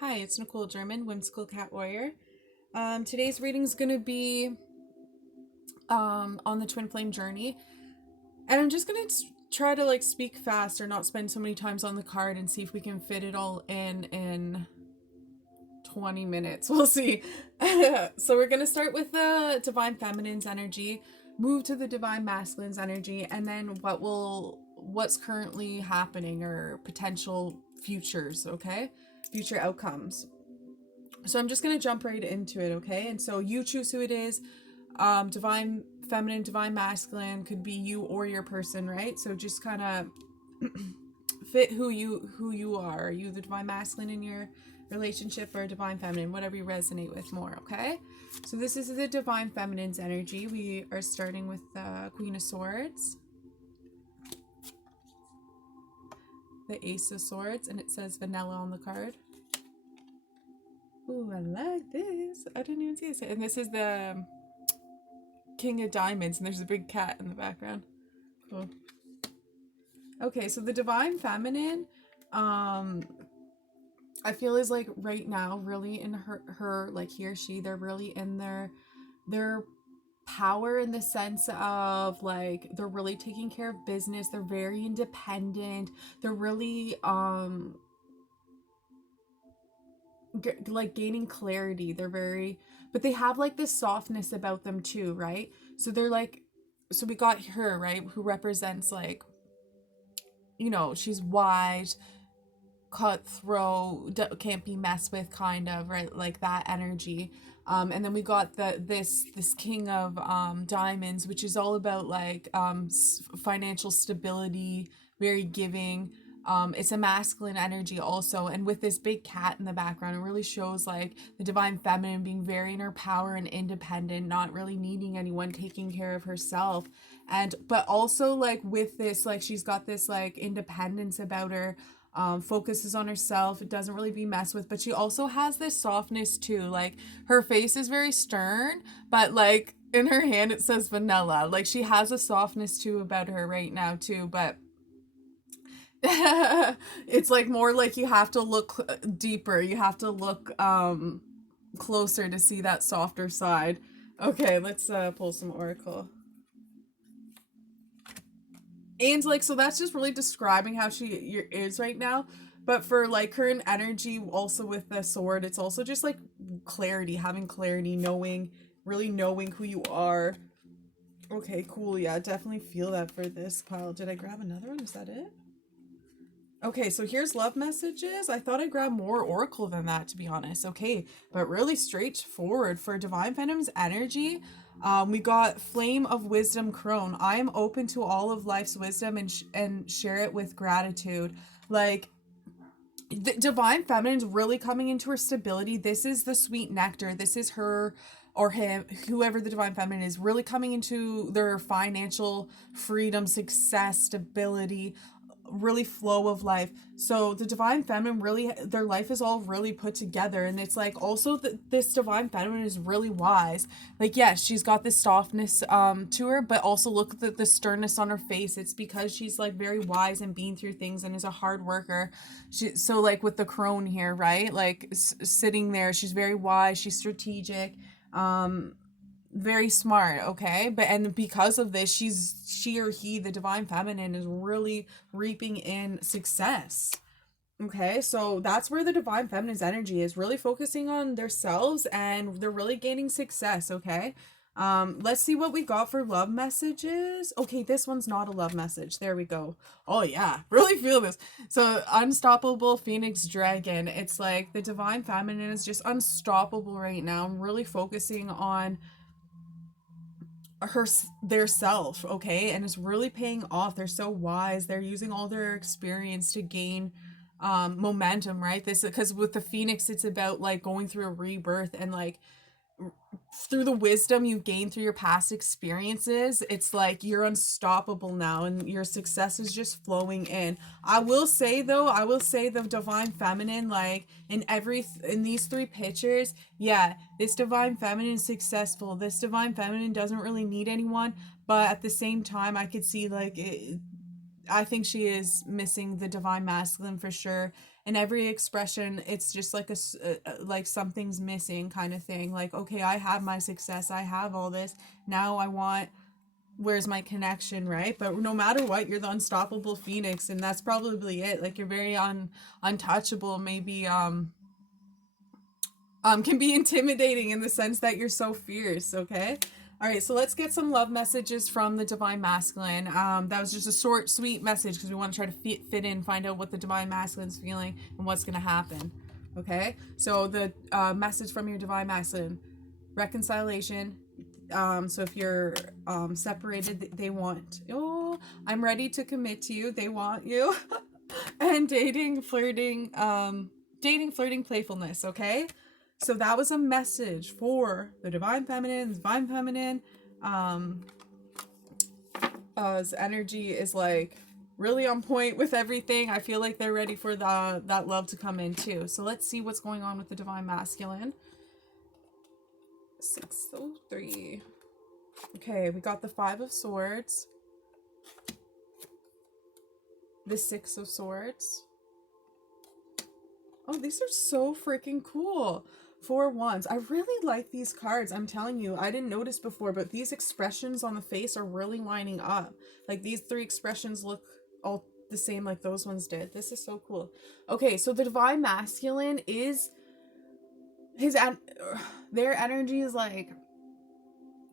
Hi, it's Nicole German, Whimsical Cat Warrior. Today's reading is going to be on the Twin Flame journey. And I'm just going to try to speak fast or not spend so many times on the card and see if we can fit it all in 20 minutes. We'll see. So we're going to start with the Divine Feminine's energy, move to the Divine Masculine's energy, and then what's currently happening or potential futures, okay? Future outcomes. So I'm just going to jump right into it, okay? And so you choose who it is. Divine feminine, divine masculine could be you or your person, right? So just kind of fit who you are. Are you the divine masculine in your relationship or divine feminine? Whatever you resonate with more, okay? So this is the divine feminine's energy. We are starting with the Queen of Swords, the Ace of Swords, and it says vanilla on the card. Ooh, I like this. I didn't even see this. And this is the King of Diamonds, and there's a big cat in the background. Cool. Okay, so the Divine Feminine, I feel is like right now really in her like he or she, they're really in their power in the sense of like they're really taking care of business. They're very independent. They're really like gaining clarity. They're very, but they have like this softness about them too, right? So they're like, so we got her, right, who represents like, you know, she's wise, cutthroat, can't be messed with, kind of, right, like that energy. And then we got this King of Diamonds, which is all about like financial stability, very giving. It's a masculine energy also, and with this big cat in the background, it really shows like the divine feminine being very in her power and independent, not really needing anyone, taking care of herself. And but also like with this, like she's got this like independence about her, focuses on herself. It doesn't really be messed with, but she also has this softness too. Like her face is very stern, but like in her hand it says vanilla. Like she has a softness too about her right now too, but it's like more like you have to look deeper. You have to look closer to see that softer side. Okay, let's pull some oracle. And like so that's just really describing how she is right now. But for like current energy also with the sword, it's also just like clarity, having clarity, knowing, really knowing who you are. Okay, cool. Yeah, definitely feel that for this pile. Did I grab another one? Is that it? Okay, so here's love messages. I thought I grabbed more oracle than that, to be honest. Okay, but really straightforward for divine feminine's energy. We got flame of wisdom crone. I am open to all of life's wisdom and share it with gratitude. Like the divine feminine's really coming into her stability. This is the sweet nectar. This is her or him, whoever the divine feminine is, really coming into their financial freedom, success, stability, really flow of life. So the divine feminine really, their life is all really put together, and it's like also that this divine feminine is really wise. Like yes, she's got this softness to her, but also look at the sternness on her face. It's because she's like very wise and been through things and is a hard worker. So like with the crone here, right, like sitting there, she's very wise, she's strategic, um very smart, okay? But and because of this, she or he, the divine feminine, is really reaping in success. Okay, so that's where the divine feminine's energy is really focusing on themselves and they're really gaining success, okay? Let's see what we got for love messages. Okay, this one's not a love message. There we go. Oh yeah, really feel this. So unstoppable phoenix dragon. It's like the divine feminine is just unstoppable right now. I'm really focusing on her their self, okay, and it's really paying off. They're so wise, they're using all their experience to gain momentum, right? This because with the phoenix it's about like going through a rebirth and like through the wisdom you gain through your past experiences, it's like you're unstoppable now and your success is just flowing in. I will say though, I will say the divine feminine, like in these three pictures, yeah, this divine feminine is successful. This divine feminine doesn't really need anyone, but at the same time, I could see like I think she is missing the divine masculine for sure. in every expression, it's just like like something's missing kind of thing. Like, okay, I have my success, I have all this, now I want, where's my connection, right? But no matter what, you're the unstoppable phoenix, and that's probably it. Like, you're very untouchable. Maybe can be intimidating in the sense that you're so fierce. Okay. All right, so let's get some love messages from the Divine Masculine. That was just a short, sweet message because we want to try to fit in, find out what the Divine Masculine's feeling and what's going to happen. Okay, so the message from your Divine Masculine: reconciliation. So if you're separated, they want, oh, I'm ready to commit to you. They want you. And dating, flirting, playfulness. Okay. So that was a message for the Divine Feminine. Divine Feminine, energy is like really on point with everything. I feel like they're ready for that love to come in too. So let's see what's going on with the Divine Masculine. 603. Okay, we got the 5 of Swords, the 6 of Swords. Oh, these are so freaking cool. 4 Wands. I really like these cards. I'm telling you, I didn't notice before, but these expressions on the face are really lining up. Like, these 3 expressions look all the same like those ones did. This is so cool. Okay, so the Divine Masculine is their energy is like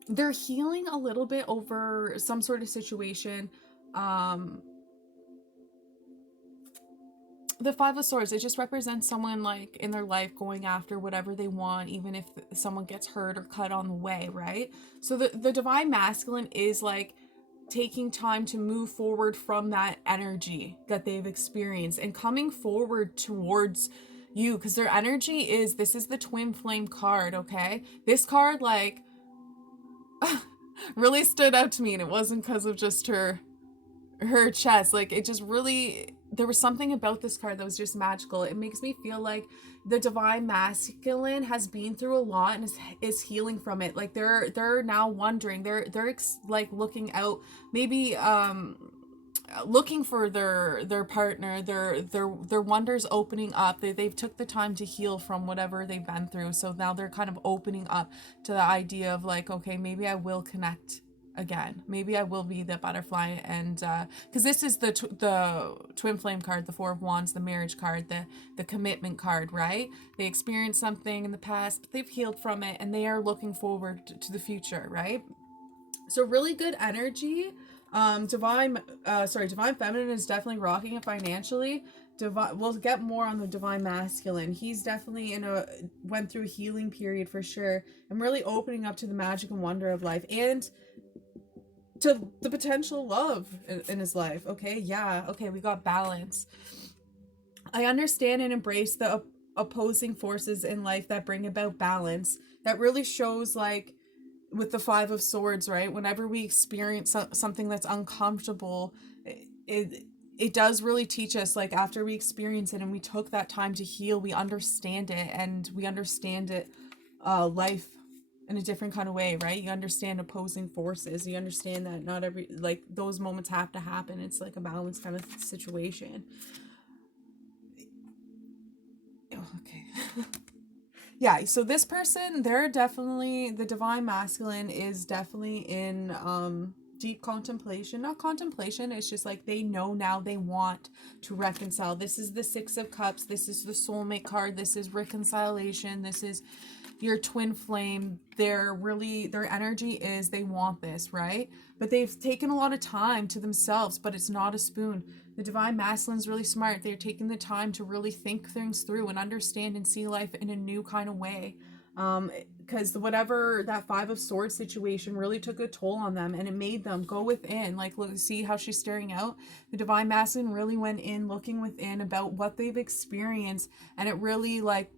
they're healing a little bit over some sort of situation. The 5 of Swords, it just represents someone like in their life going after whatever they want, even if someone gets hurt or cut on the way, right? So the Divine Masculine is like taking time to move forward from that energy that they've experienced and coming forward towards you, because their energy is, this is the Twin Flame card, okay? This card like really stood out to me, and it wasn't because of just her chest. Like, it just really, there was something about this card that was just magical. It makes me feel like the Divine Masculine has been through a lot and is healing from it. Like, they're now wondering, they're like looking out, maybe looking for their partner. Their wonders opening up. They've took the time to heal from whatever they've been through, so now they're kind of opening up to the idea of like, okay, maybe I will connect again, maybe I will be the butterfly. And because this is the Twin Flame card, the 4 of Wands, the marriage card, the commitment card, right? They experienced something in the past, but they've healed from it, and they are looking forward to the future, right? So really good energy. Divine Feminine is definitely rocking it financially. We'll get more on the Divine Masculine. He's definitely went through a healing period for sure. I'm really opening up to the magic and wonder of life and to the potential love in his life. Okay, yeah. Okay, we got balance. I understand and embrace the opposing forces in life that bring about balance. That really shows like with the 5 of Swords, right? Whenever we experience something that's uncomfortable, it does really teach us, like after we experience it and we took that time to heal, we understand it, and we understand it, life in a different kind of way, right? You understand opposing forces. You understand that not every, like, those moments have to happen. It's like a balanced kind of situation. Oh, okay. Yeah, so this person, they're definitely, the Divine Masculine is definitely in deep contemplation. Not contemplation, it's just like they know now they want to reconcile. This is the 6 of Cups, this is the soulmate card, this is reconciliation, this is your twin flame. Their energy is they want this, right? But they've taken a lot of time to themselves, but it's not a spoon. The Divine Masculine is really smart. They're taking the time to really think things through and understand and see life in a new kind of way. Because whatever that 5 of Swords situation really took a toll on them, and it made them go within. Like, look, see how she's staring out? The Divine Masculine really went in, looking within about what they've experienced, and it really like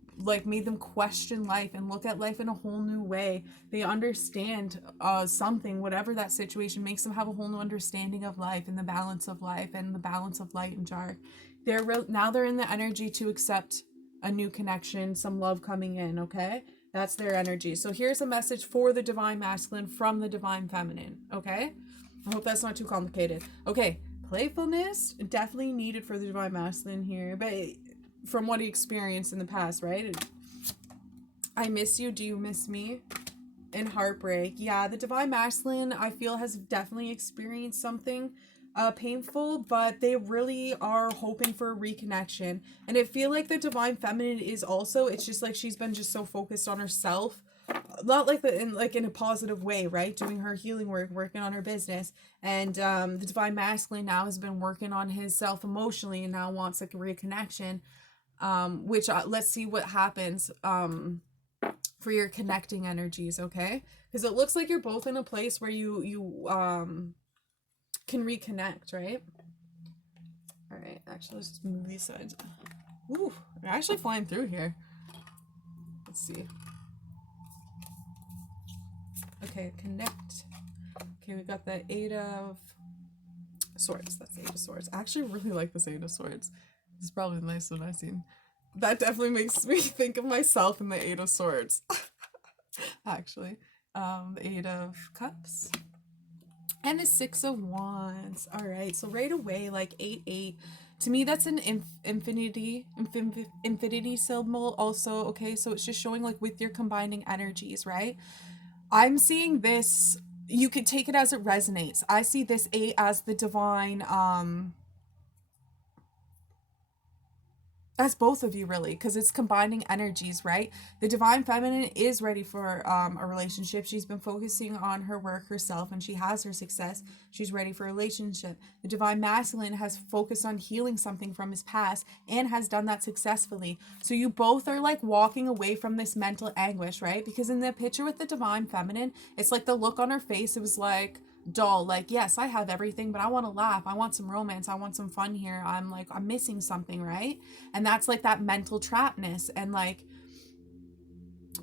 made them question life and look at life in a whole new way. They understand something, whatever that situation, makes them have a whole new understanding of life and the balance of life and the balance of light and dark. Now they're in the energy to accept a new connection, some love coming in, okay? That's their energy. So here's a message for the Divine Masculine from the Divine Feminine, okay? I hope that's not too complicated. Okay, playfulness, definitely needed for the Divine Masculine here, but from what he experienced in the past, right? I miss you. Do you miss me? And heartbreak. Yeah, the divine masculine, I feel, has definitely experienced something painful, but they really are hoping for a reconnection. And I feel like the divine feminine is also, it's just like she's been just so focused on herself, not like in a positive way, right? Doing her healing work, working on her business. And the divine masculine now has been working on his self emotionally and now wants like a reconnection. Which let's see what happens for your connecting energies, okay? Because it looks like you're both in a place where you can reconnect, right? All right, actually, let's just move these sides. Ooh, they're actually flying through here. Let's see. Okay, connect. Okay, we got the Eight of Swords. That's the Eight of Swords. I actually really like this Eight of Swords. It's probably the nicest one I've seen. That definitely makes me think of myself in the Eight of Swords. Actually. The Eight of Cups. And the Six of Wands. Alright, so right away, like 8-8. To me, that's an infinity symbol also, okay? So it's just showing like with your combining energies, right? I'm seeing this, you could take it as it resonates. I see this 8 as the divine, as both of you really, because it's combining energies, right? The divine feminine is ready for a relationship. She's been focusing on her work herself and she has her success. She's ready for a relationship. The divine masculine has focused on healing something from his past and has done that successfully. So you both are like walking away from this mental anguish, right? Because in the picture with the divine feminine, it's like the look on her face, it was like dull, like, yes, I have everything, but I want to laugh, I want some romance, I want some fun here, I'm missing something, right? And that's like that mental trapness. And like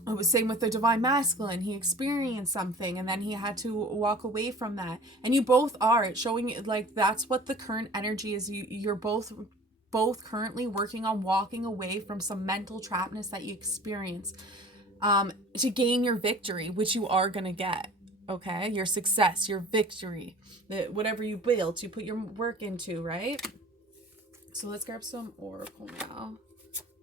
it was same with the divine masculine, he experienced something and then he had to walk away from that. And you both are, it's showing like that's what the current energy is. You're both currently working on walking away from some mental trapness that you experience, to gain your victory, which you are gonna get. Okay, your success, your victory, whatever you built, you put your work into, right? So let's grab some oracle now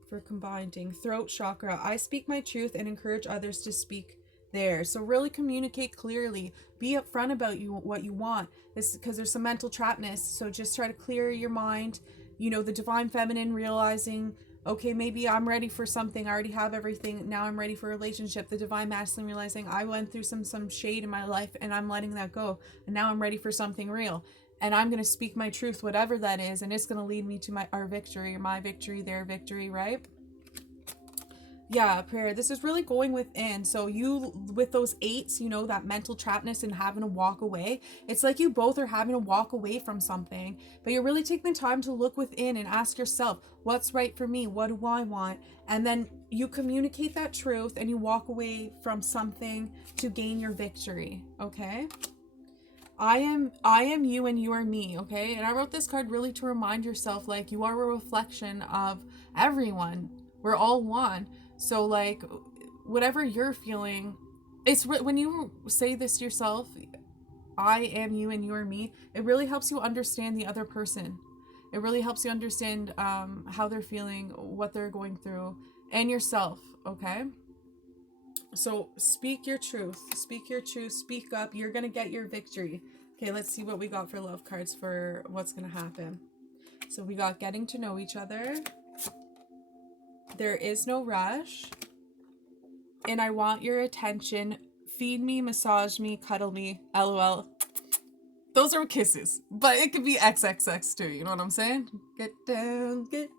for combining. Throat chakra. I speak my truth and encourage others to speak theirs. So really communicate clearly. Be upfront about what you want. This because there's some mental trapness. So just try to clear your mind. You know, the divine feminine realizing, okay, maybe I'm ready for something. I already have everything. Now I'm ready for a relationship. The divine masculine realizing I went through some shade in my life and I'm letting that go. And now I'm ready for something real. And I'm going to speak my truth, whatever that is. And it's going to lead me to our victory, my victory, their victory, right? Yeah, prayer. This is really going within. So you, with those 8s, you know, that mental trapness and having to walk away. It's like you both are having to walk away from something, but you're really taking the time to look within and ask yourself, what's right for me? What do I want? And then you communicate that truth and you walk away from something to gain your victory. Okay. I am you and you are me, okay? And I wrote this card really to remind yourself, like, you are a reflection of everyone. We're all one. So, like, whatever you're feeling, it's when you say this to yourself, I am you and you are me, it really helps you understand the other person. It really helps you understand how they're feeling, what they're going through, and yourself, okay? So speak your truth. Speak your truth. Speak up. You're going to get your victory. Okay, let's see what we got for love cards for what's going to happen. So we got getting to know each other. There is no rush. And I want your attention. Feed me, massage me, cuddle me, LOL. Those are kisses. But it could be XXX too, you know what I'm saying? Get down, get down.